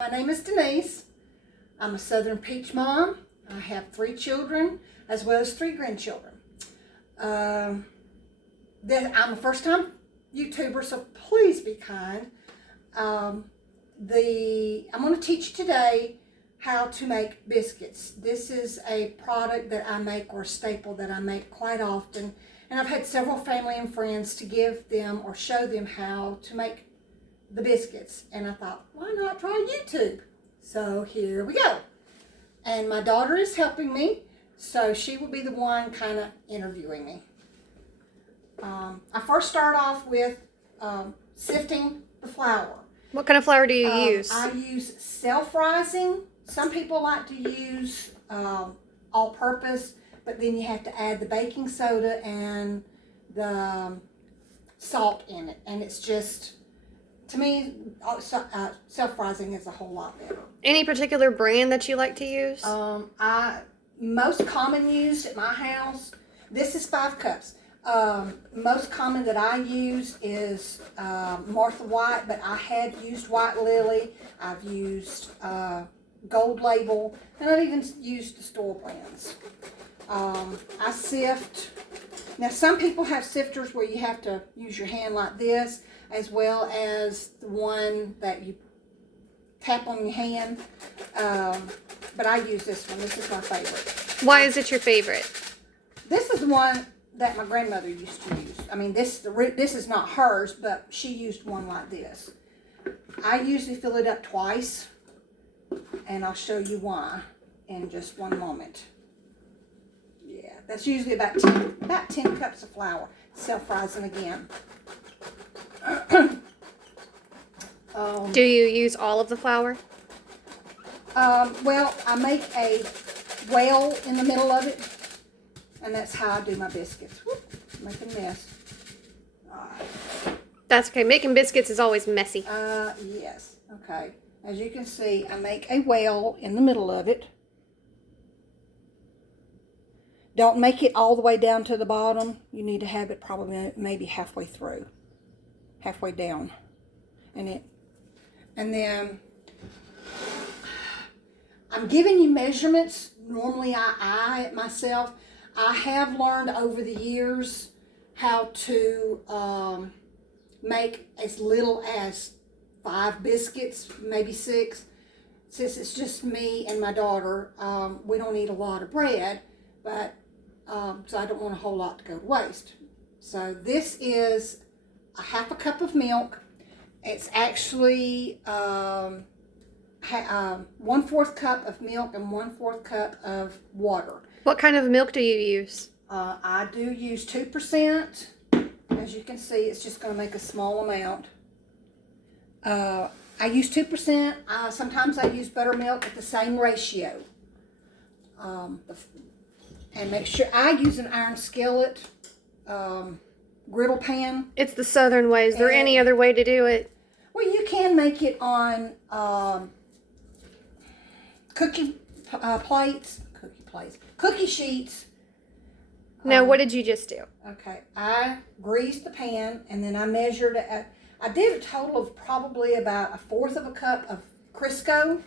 My name is Denise. I'm a Southern Peach mom. I have 3 children as well as 3 grandchildren. I'm a first-time YouTuber, so please be kind. I'm going to teach you today how to make biscuits. This is a product that I make, or a staple that I make quite often, and I've had several family and friends to give them or show them how to make the biscuits, and I thought, why not try YouTube? So here we go. And my daughter is helping me, so she will be the one kind of interviewing me. I first start off with sifting the flour. What kind of flour do you use? I use self-rising. Some people like to use all-purpose, but then you have to add the baking soda and the salt in it, and it's just, to me, self-rising is a whole lot better. Any particular brand that you like to use? Most common used at my house, this is 5 cups. Most common that I use is Martha White, but I have used White Lily. I've used Gold Label, and I've even used the store brands. I sift. Now, some people have sifters where you have to use your hand like this, as well as the one that you tap on your hand. But I use this one. This is my favorite. Why is it your favorite? This is the one that my grandmother used to use. I mean, this is not hers, but she used one like this. I usually fill it up twice, and I'll show you why in just one moment. Yeah, that's usually about 10 cups of flour. Self-rising again. Do you use all of the flour? Well, I make a well in the middle of it, and that's how I do my biscuits. Whoop, making a mess. That's okay. Making biscuits is always messy. Yes. Okay. As you can see, I make a well in the middle of it. Don't make it all the way down to the bottom. You need to have it probably maybe halfway through. Halfway down. And then I'm giving you measurements. Normally I eye it myself. I have learned over the years how to make as little as 5 biscuits, maybe 6. Since it's just me and my daughter, we don't eat a lot of bread, but so I don't want a whole lot to go to waste. So this is a 1/2 cup of milk. It's actually 1/4 cup of milk and 1/4 cup of water. What kind of milk do you use? I do use 2%. As you can see, it's just going to make a small amount. I use 2%. Sometimes I use buttermilk at the same ratio. And make sure I use an iron skillet, griddle pan. It's the Southern way. Is there any other way to do it? Well, you can make it on cookie sheets. Now, what did you just do? Okay, I greased the pan, and then I measured it. I did a total of probably about 1/4 cup of Crisco,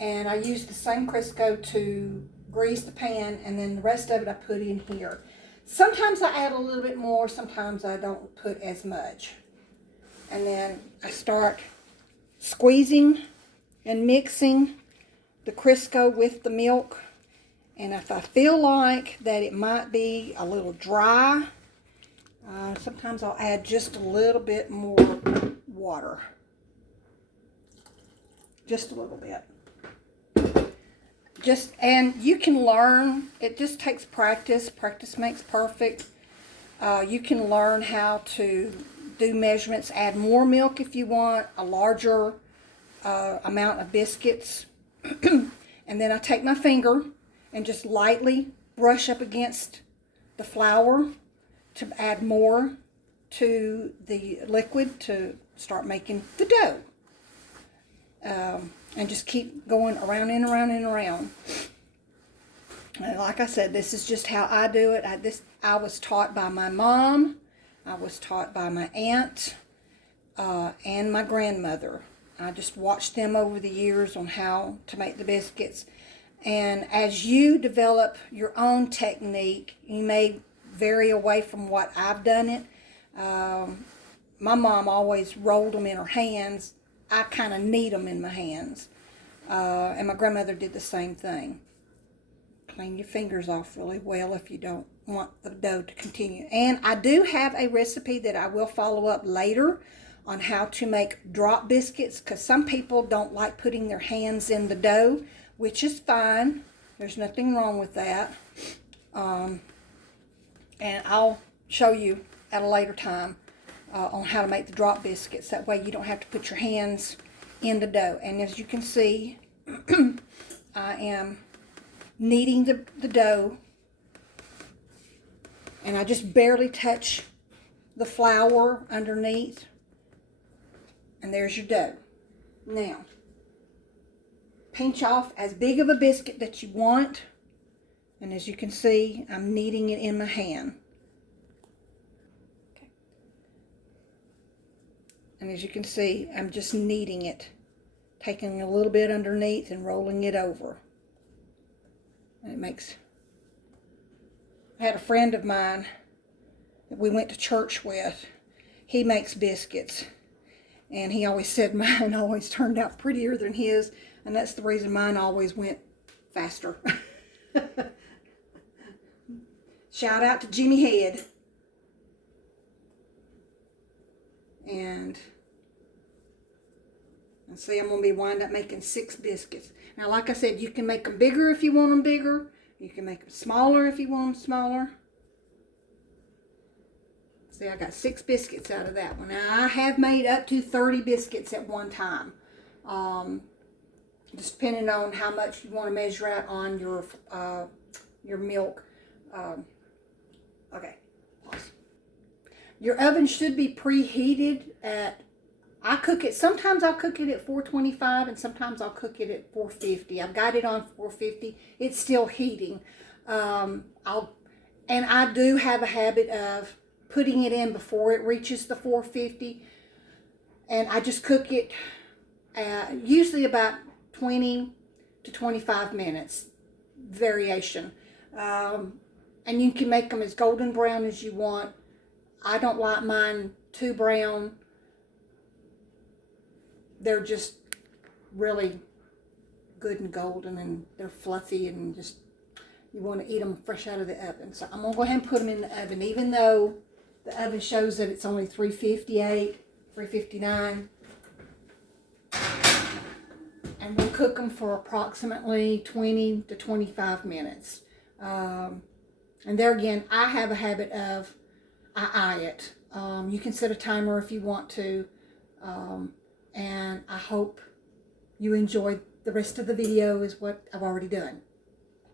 and I used the same Crisco to grease the pan, and then the rest of it I put in here. Sometimes I add a little bit more, sometimes I don't put as much. And then I start squeezing and mixing the Crisco with the milk. And if I feel like that it might be a little dry, sometimes I'll add just a little bit more water. Just a little bit. And you can learn. It just takes practice. Practice makes perfect. You can learn how to do measurements. Add more milk if you want a larger amount of biscuits. And then I take my finger and just lightly brush up against the flour to add more to the liquid to start making the dough. And just keep going around and around and around. And like I said, this is just how I do it. I was taught by my mom. I was taught by my aunt and my grandmother. I just watched them over the years on how to make the biscuits. And as you develop your own technique, you may vary away from what I've done it. My mom always rolled them in her hands. I kind of knead them in my hands. And my grandmother did the same thing. Clean your fingers off really well if you don't want the dough to continue. And I do have a recipe that I will follow up later on how to make drop biscuits, because some people don't like putting their hands in the dough, which is fine. There's nothing wrong with that. And I'll show you at a later time on how to make the drop biscuits. That way you don't have to put your hands in the dough. And as you can see, I am kneading the dough, and I just barely touch the flour underneath, and there's your dough. Now, pinch off as big of a biscuit that you want, and as you can see, I'm kneading it in my hand. Okay. And as you can see, I'm just kneading it, taking a little bit underneath and rolling it over. And it makes... I had a friend of mine that we went to church with. He makes biscuits, and he always said mine always turned out prettier than his, and that's the reason mine always went faster. Shout out to Jimmy Head. And see, I'm going to be wind up making 6 biscuits. Now, like I said, you can make them bigger if you want them bigger. You can make them smaller if you want them smaller. See, I got 6 biscuits out of that one. Now, I have made up to 30 biscuits at one time. Just depending on how much you want to measure out on your milk. Okay, pause. Your oven should be preheated at... I cook it, sometimes I'll cook it at 425 and sometimes I'll cook it at 450. I've got it on 450. It's still heating. And I do have a habit of putting it in before it reaches the 450. And I just cook it usually about 20 to 25 minutes, variation. And you can make them as golden brown as you want. I don't like mine too brown. They're just really good and golden, and they're fluffy, and just, you want to eat them fresh out of the oven. So I'm going to go ahead and put them in the oven, even though the oven shows that it's only 358, 359. And we'll cook them for approximately 20 to 25 minutes. And there again, I have a habit of, I eye it. You can set a timer if you want to. And I hope you enjoyed the rest of the video is what I've already done.